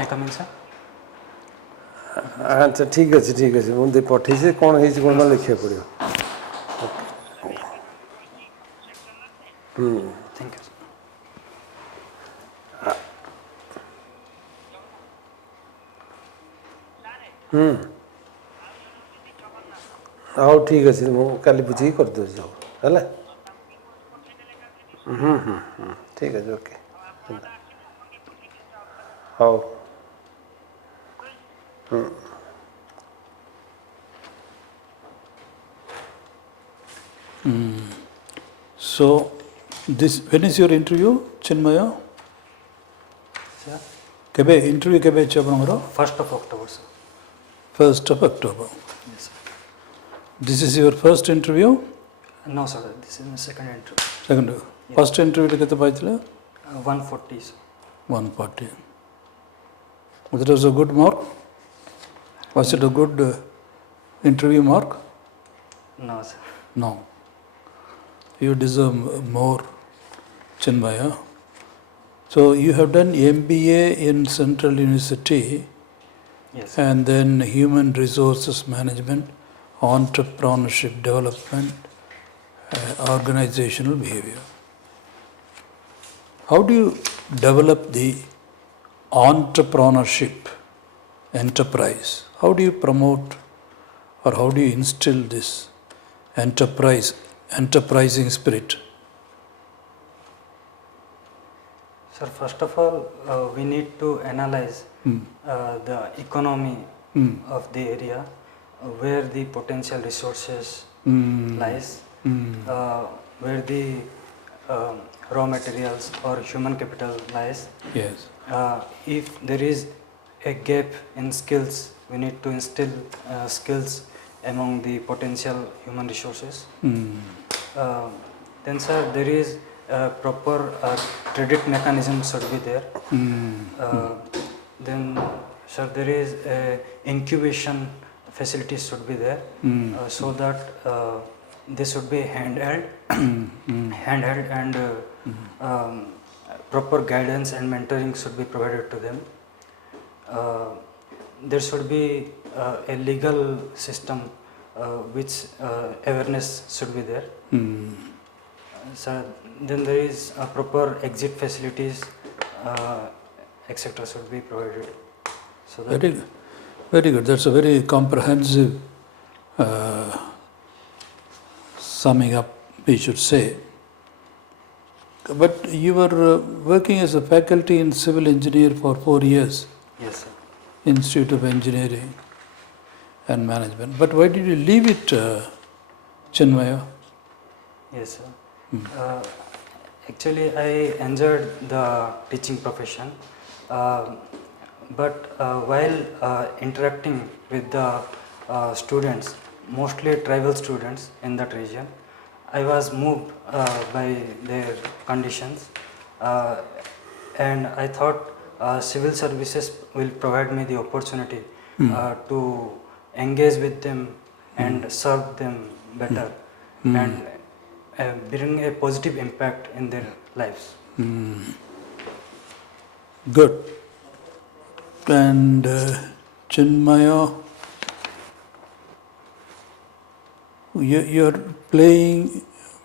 I come in, sir? अच्छा ठीक अच्छे मुझे पठे कौन है कौन लिखा पड़ो Thank you, sir. हाँ ठीक अच्छे मुझे काली बुझे करदे सब है ठीक है ओके हाँ So, when is your interview, Chinmaya? Sir? Kebe interview kebe chabanangro? 1st of October, sir. 1st of October. Yes, sir. This is your first interview? No, sir. This is my second interview. Second. Yes. First interview kete paitila? 140, sir. 140. Was it a good mark? Was it a good interview mark? No, sir. No. You deserve more, Chinmaya. So you have done MBA in Central University. Yes. And then Human Resources Management, Entrepreneurship Development, Organizational Behavior. How do you develop the entrepreneurship enterprise? How do you promote or how do you instill this enterprising spirit? Sir, first of all, we need to analyze the economy of the area, where the potential resources lies, where the raw materials or human capital lies. Yes. If there is a gap in skills, we need to instill skills among the potential human resources. Then, sir, there is a proper credit mechanism should be there. Then, sir, there is a incubation facilities should be there, so that they should be handheld and proper guidance and mentoring should be provided to them. There should be a legal system which awareness should be there. So then there is a proper exit facilities, etc. should be provided. So that Very good. That's a very comprehensive summing up, we should say. But you were working as a faculty in civil engineer for 4 years. Yes, sir. Institute of Engineering and Management. But why did you leave it, Chinmaya? Yes, sir. Actually, I enjoyed the teaching profession, but while interacting with the students, mostly tribal students in that region, I was moved by their conditions, and I thought civil services will provide me the opportunity to engage with them and serve them better and bring a positive impact in their lives. Good. And Chinmaya, you're playing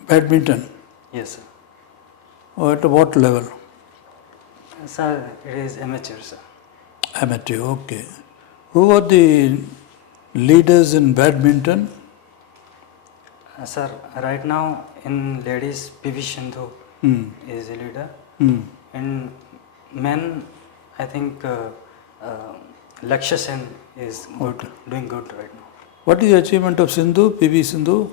badminton. Yes, sir. At what level? Sir, it is amateur, sir. Amateur, okay. Who are the leaders in badminton? Sir, right now in ladies, PV Sindhu is a leader. In men, I think Lakshya Sen is good, doing good right now. What is the achievement of Sindhu, PV Sindhu?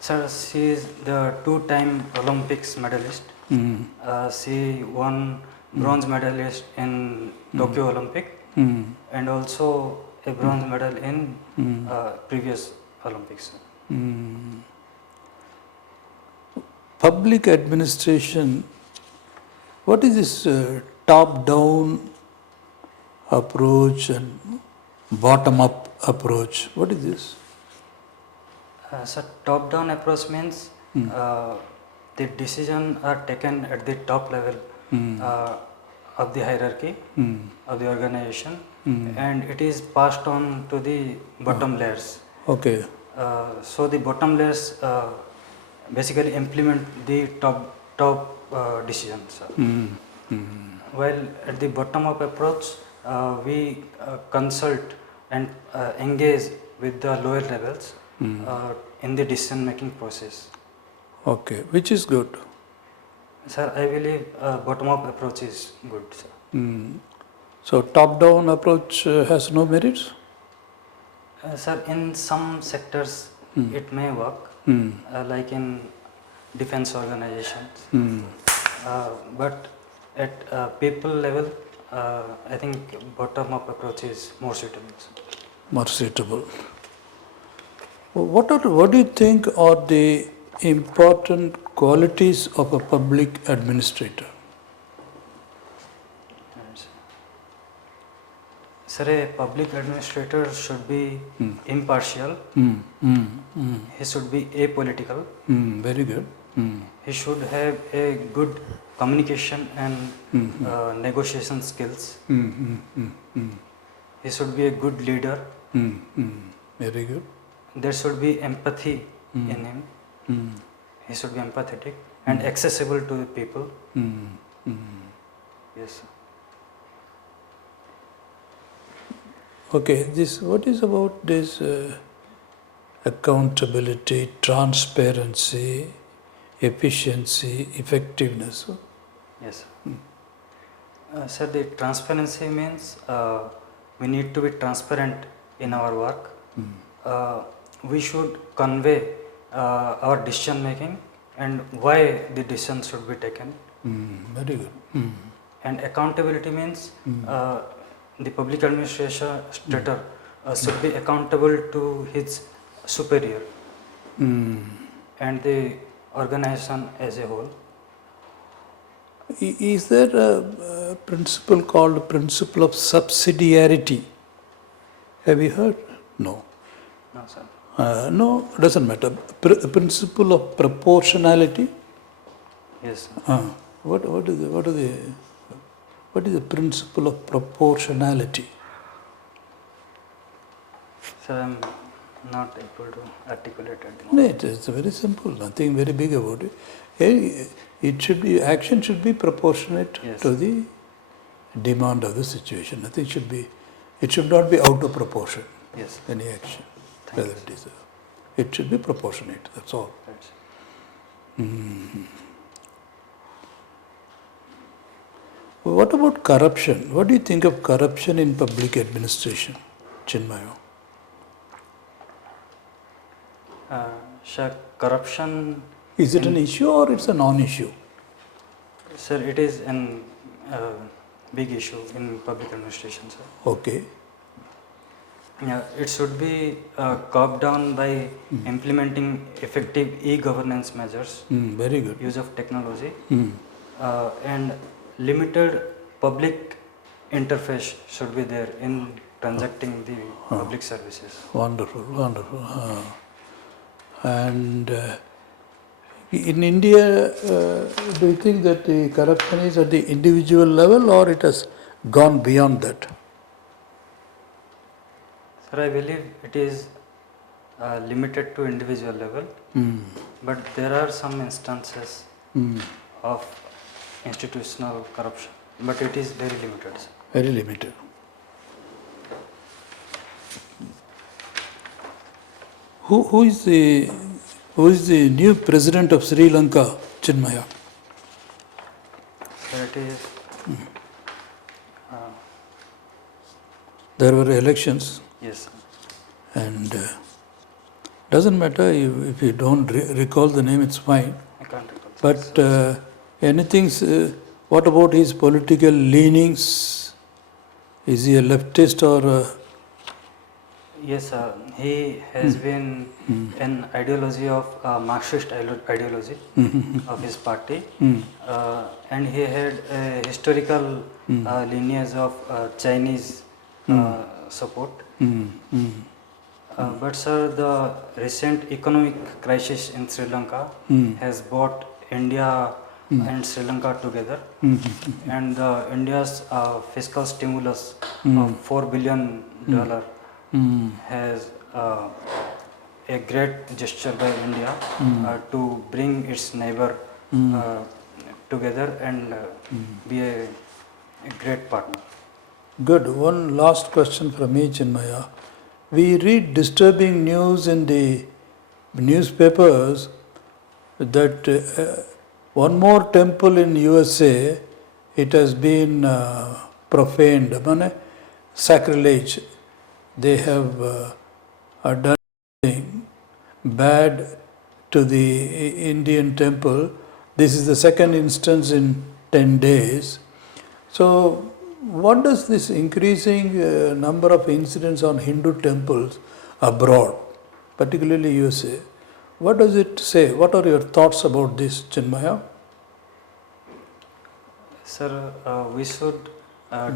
Sir, she is the 2-time Olympics medalist. She won bronze medalist in Tokyo Olympic and also a bronze medal in previous Olympics. Public administration, what is this top-down approach and bottom-up approach? What is this? So top-down approach means the decisions are taken at the top level of the hierarchy of the organization, and it is passed on to the bottom layers. Okay. So the bottom layers basically implement the top decisions. While at the bottom up approach, we consult and engage with the lower levels in the decision making process. Okay, which is good. Sir, I believe bottom up approach is good, sir. So top down approach has no merits? Sir, in some sectors it may work, like in defense organizations, but at people level, I think bottom up approach is more suitable, sir. More suitable. What do you think are the important qualities of a public administrator? Sir, a public administrator should be impartial. He should be apolitical. Very good. He should have a good communication and negotiation skills. He should be a good leader. Very good. There should be empathy in him. He should be empathetic and accessible to the people. Yes, sir. Okay, what is about this accountability, transparency, efficiency, effectiveness? Yes, sir. Sir, the transparency means we need to be transparent in our work. We should convey our decision making and why the decision should be taken. Very good. And accountability means the public administrator should be accountable to his superior and the organization as a whole. Is there a principle called principle of subsidiarity? Have you heard? No. No, sir. No, doesn't matter. Principle of proportionality? Yes, sir. What is the principle of proportionality? Sir, I am not able to articulate it. No, it's very simple. Nothing very big about it. It should be, action should be proportionate to the demand of the situation. Nothing should be. It should not be out of proportion. Yes. Any action, whether it is. It should be proportionate. That's all. What about corruption? What do you think of corruption in public administration, Chinmaya? Sir, corruption. Is it an issue or it's a non-issue? Sir, it is an big issue in public administration, sir. Okay. Yeah, it should be curbed down by implementing effective e-governance measures, Very good. use of technology, and limited public interface should be there in transacting the public services. Wonderful, wonderful. And in India, do you think that the corruption is at the individual level or it has gone beyond that? Sir, I believe it is limited to individual level, but there are some instances of institutional corruption, but it is very limited, sir. Very limited. Who is the new president of Sri Lanka, Chinmaya? So it is There were elections. yes, sir. And doesn't matter if you don't recall the name, it's fine. I can't recall. But anything, what about his political leanings? Is he a leftist or Yes, sir. He has been an ideology of Marxist ideology of his party, and he had a historical lineage of Chinese support. But sir, the recent economic crisis in Sri Lanka has brought India and Sri Lanka together, and India's fiscal stimulus of $4 billion has a great gesture by India to bring its neighbor together and be a great partner. Good. One last question from me, Chinmaya. We read disturbing news in the newspapers that one more temple in USA, it has been profaned, sacrilege. They have done something bad to the Indian temple. This is the second instance in 10 days. So, what does this increasing number of incidents on Hindu temples abroad, particularly USA, what does it say? What are your thoughts about this, Chinmaya? Sir, we should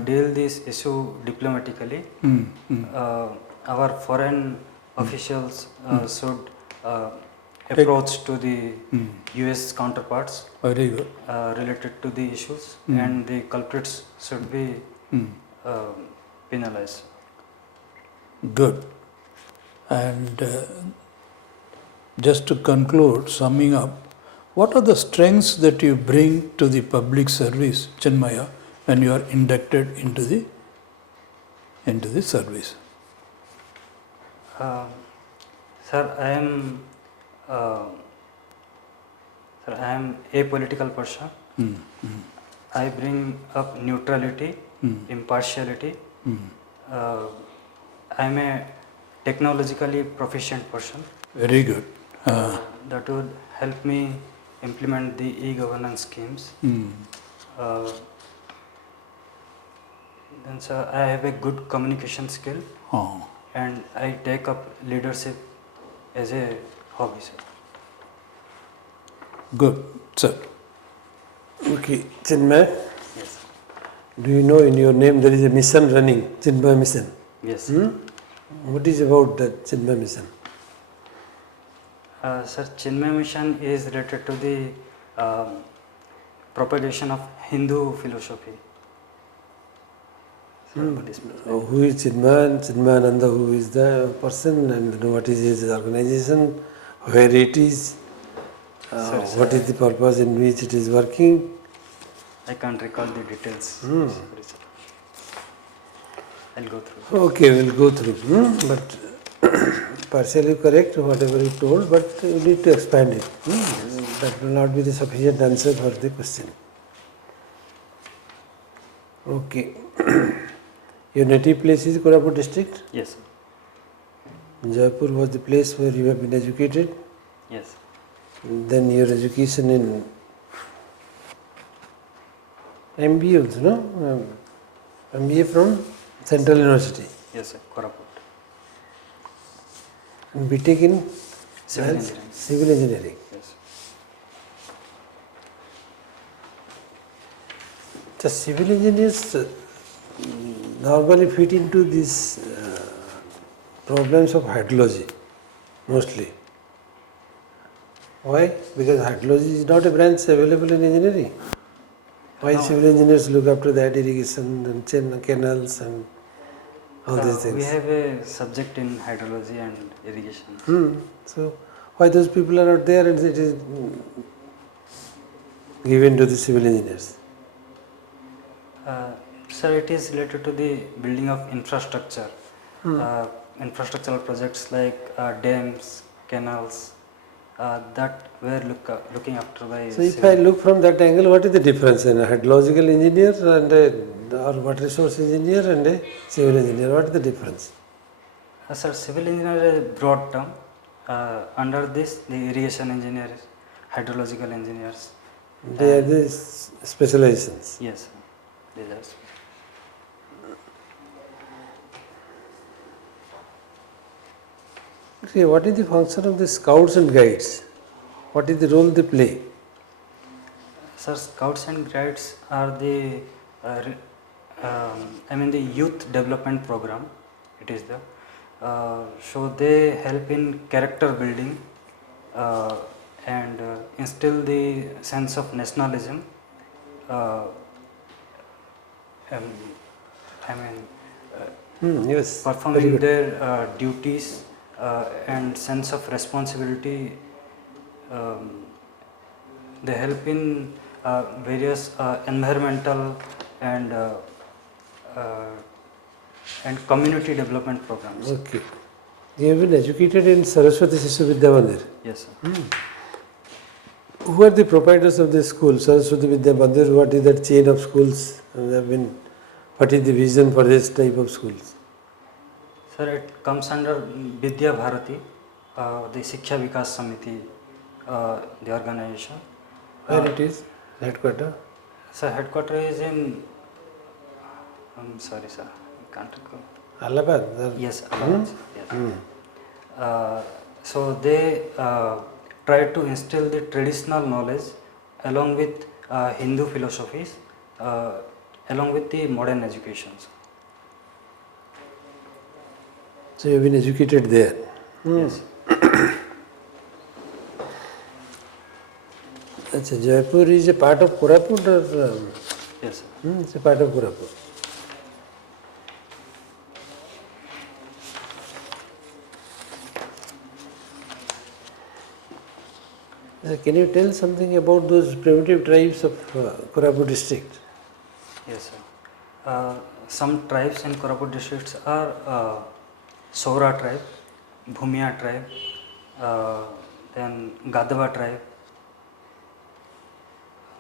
deal this issue diplomatically. Our foreign officials should approach to the US counterparts Very good. related to the issues, and the culprits should be penalized. Good. And just to conclude, summing up, what are the strengths that you bring to the public service, Chinmaya, when you are inducted into the service? Sir, I am a political person. I bring up neutrality, impartiality. I am a technologically proficient person. Very good. That would help me implement the e-governance schemes. Then, sir, I have a good communication skill, and I take up leadership as a hobby, sir. Good, sir. Okay, Chinmay, Yes, sir. do you know in your name there is a mission running, Chinmay mission? Yes. What is about that Chinmay mission? Sir, Chinmay mission is related to the propagation of Hindu philosophy. Who is Chinmay? Chinmayananda, who is the person, and what is his organization, where it is, what is the purpose in which it is working? I can't recall the details. Sorry, sir. I'll go through. Okay, we'll go through. But partially correct whatever you told, but you need to expand it. That will not be the sufficient answer for the question. Okay. Your native place is Koraput district? Yes, sir. Jaipur was the place where you have been educated. Yes. Then your education in MBA also, no? MBA from Central University. Yes, sir. Koraput. And BTech in Civil engineering. Civil engineering. Yes. The civil engineers normally fit into these problems of hydrology, mostly. Why? Because hydrology is not a branch available in engineering. Why civil engineers look after that irrigation and canals and all these things? We have a subject in hydrology and irrigation. So why those people are not there and it is given to the civil engineers? Sir, it is related to the building of infrastructure. Infrastructural projects like dams, canals, that we are looking after by. So if I look from that angle, what is the difference in a hydrological engineer and or water resource engineer and a civil engineer? What is the difference? Sir, civil engineer is a broad term. Under this, the irrigation engineers, hydrological engineers. They are the specializations. Yes, sir. These are. Okay, what is the function of the scouts and guides? What is the role they play? Sir, scouts and guides are the, the youth development program. It is the, so they help in character building and instill the sense of nationalism. Um, I mean, yes. Very performing good. their duties and sense of responsibility. They help in various environmental and community development programs. Okay. You have been educated in Saraswati Sishu Vidya Mandir. Yes, sir. Who are the proprietors of this school, Saraswati Vidya Mandir? What is that chain of schools? What is the vision for this type of schools? Sir, it comes under Vidya Bharati, the Shiksha Vikas Samiti, the organization. Where it is? Headquarter? Sir, headquarter is in, I'm sorry sir, I can't recall. Allahabad? Yes, Allahabad. Yes. So they try to instill the traditional knowledge along with Hindu philosophies, along with the modern educations. So you have been educated there. Yes. Achha, Jaipur is a part of Koraput or? Yes, sir. It's a part of Koraput. Can you tell something about those primitive tribes of Koraput district? Yes, sir. Some tribes in Koraput districts are Saura tribe, Bhumiya tribe, then Gadava tribe,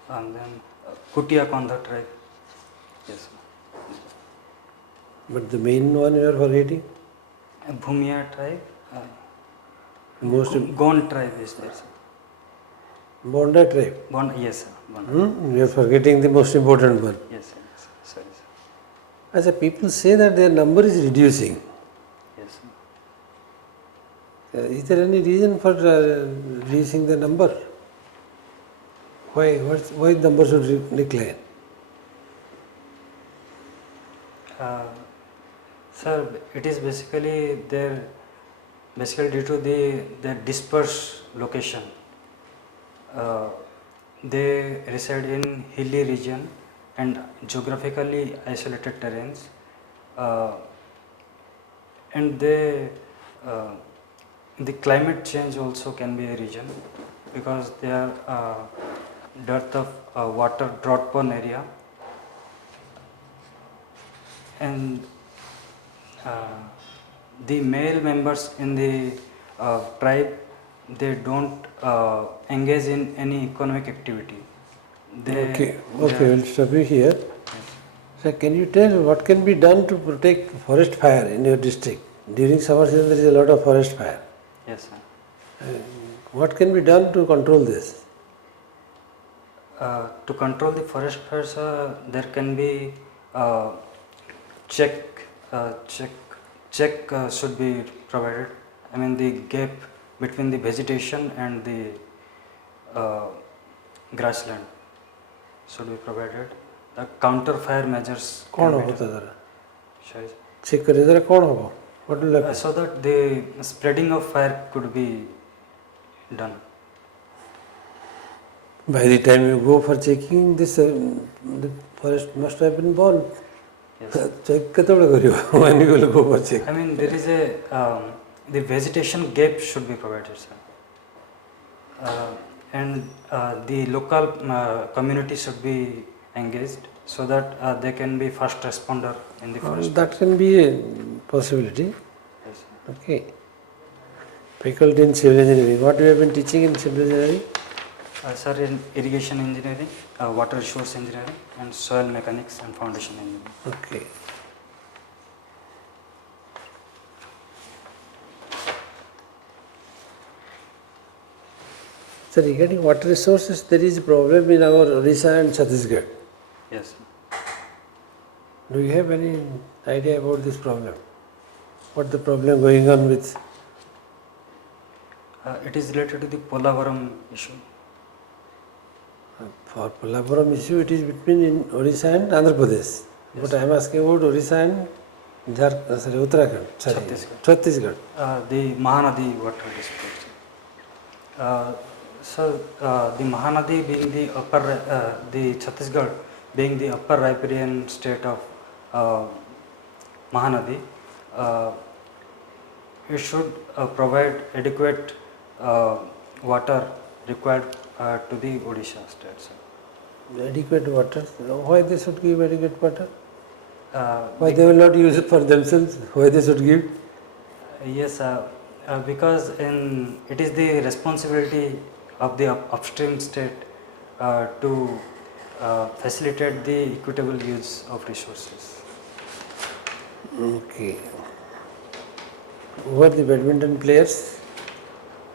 and then Kutia Kondha tribe. Yes, sir. But the main one you are forgetting? Bhumiya tribe, Most Gond tribe is there, sir. Bonda tribe. Yes, sir. Bonda. You are forgetting the most important one. Yes, sir. Yes, sir. Sorry, sir. As people say that their number is reducing. Yes, sir. Is there any reason for reducing the number? Why the number should decline? Sir, it is basically due to their dispersed location. They reside in hilly region and geographically isolated terrains, and the climate change also can be a reason, because they are dearth of water, drought prone area, and the male members in the tribe, they don't engage in any economic activity. Okay, we'll stop you here. So can you tell what can be done to protect forest fire in your district? During summer season there is a lot of forest fire. Yes, sir. What can be done to control this? To control the forest fires, there can be check should be provided. I mean, the gap between the vegetation and the grassland should be provided. The counter fire measures कौन can be होता done. जरा Sorry. Check करें जरा कौन होगा? What will happen? So that the spreading of fire could be done. By the time you go for checking, this the forest must have been burned. Yes. Check कतोड़ा करियो when you will go for check. I mean, there is the vegetation gap should be provided, sir. And the local community should be engaged so that they can be first responder in the forest. That can be a possibility. Yes, sir. Okay. Faculty in civil engineering. What you have been teaching in civil engineering? Sir, in irrigation engineering, water resource engineering, and soil mechanics and foundation engineering. Okay. So regarding water resources, there is a problem in our Odisha and Chhattisgarh. Yes, sir. Do you have any idea about this problem? What the problem going on with? It is related to the Polavaram issue. For Polavaram issue, it is between in Odisha and Andhra Pradesh. Yes. But I am asking about Odisha and Uttarakhand. Chhattisgarh. Chhattisgarh. The Mahanadi water district. So the Mahanadi being the the Chhattisgarh being the upper riparian state of Mahanadi, it should provide adequate water required to the Odisha state. Sir. Adequate water. Why they should give adequate water? Why Be- they will not use it for themselves? Why they should give? Yes, because it is the responsibility of the upstream state to facilitate the equitable use of resources. Okay. Who are the badminton players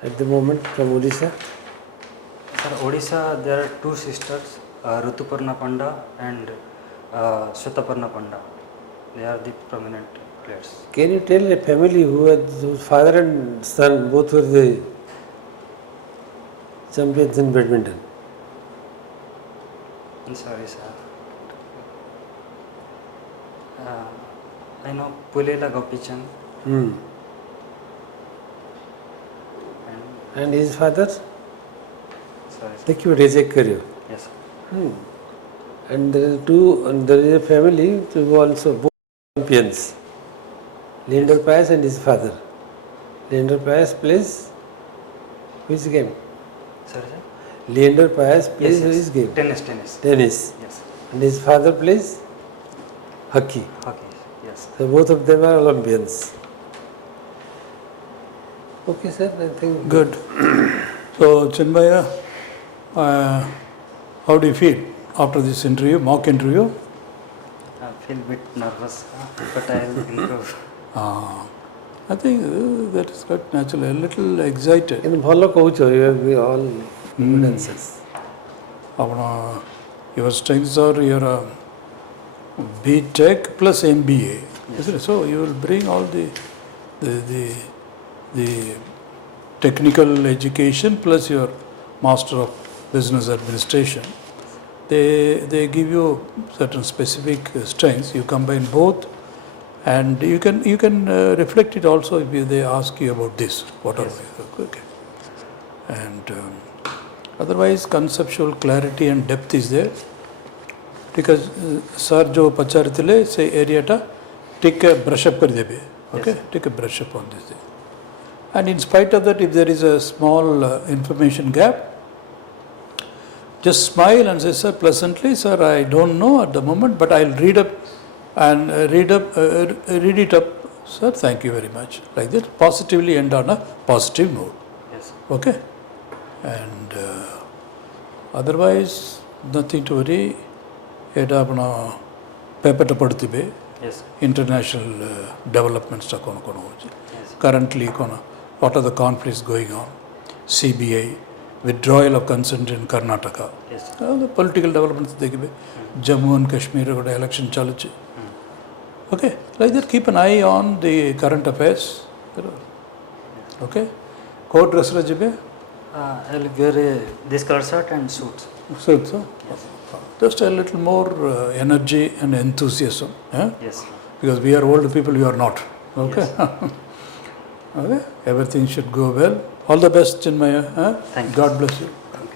at the moment from Odisha? Sir, Odisha, there are two sisters, Rutuparna Panda and Shwetaparna Panda. They are the prominent players. Can you tell a family whose father and son both were the champions in badminton? I'm sorry, sir. I know Pulela Gopichan Hmm. and And his father? sorry, sir. देखिए बेटे check करियो. Yes, sir. And there are two, and there is a family who also both champions. Leander Pius and his father. Leander Pius plays which game? Sorry, sir. Leander Pius plays which game? Tennis. Tennis. Yes. And his father plays hockey. Hockey. Yes. So both of them are Olympians. Okay, sir. I think Good. So, Chinmaya, how do you feel after this interview, mock interview? I feel a bit nervous, but I'll improve. I think that is quite natural, a little excited. in ଭଲ କହୁଛ, you have all good answers. Your strengths are your B.Tech plus MBA, isn't it? So you will bring all the technical education plus your Master of Business Administration. They give you certain specific strengths. You combine both, and you can reflect it also if they ask you about this. What are okay. And otherwise, conceptual clarity and depth is there. Because sir jo pachariଥିଲେ se area ta take a brush up kar debe. Okay, Yes. take a brush up on this thing. And in spite of that, if there is a small information gap, just smile and say, sir, pleasantly, sir, I don't know at the moment, but I'll read up and read it up, sir, thank you very much. Like that, positively end on a positive note. Yes. Okay? And otherwise, nothing to worry. Eta apna paper ta padtibe. Yes. International developments ta kono hoche. Yes. Currently, what are the conflicts going on? CBI, withdrawal of consent in Karnataka. Yes. The political developments dekibe. Jammu and Kashmir election chaluche. Okay, like that, keep an eye on the current affairs. Okay, court dress rajibe. I'll wear this color shirt and suits. So, Yes. just a little more energy and enthusiasm. Yes. Because we are old people, you are not. Okay. Yes. Okay, everything should go well. All the best, Chinmaya. Thank you. God bless you. Okay.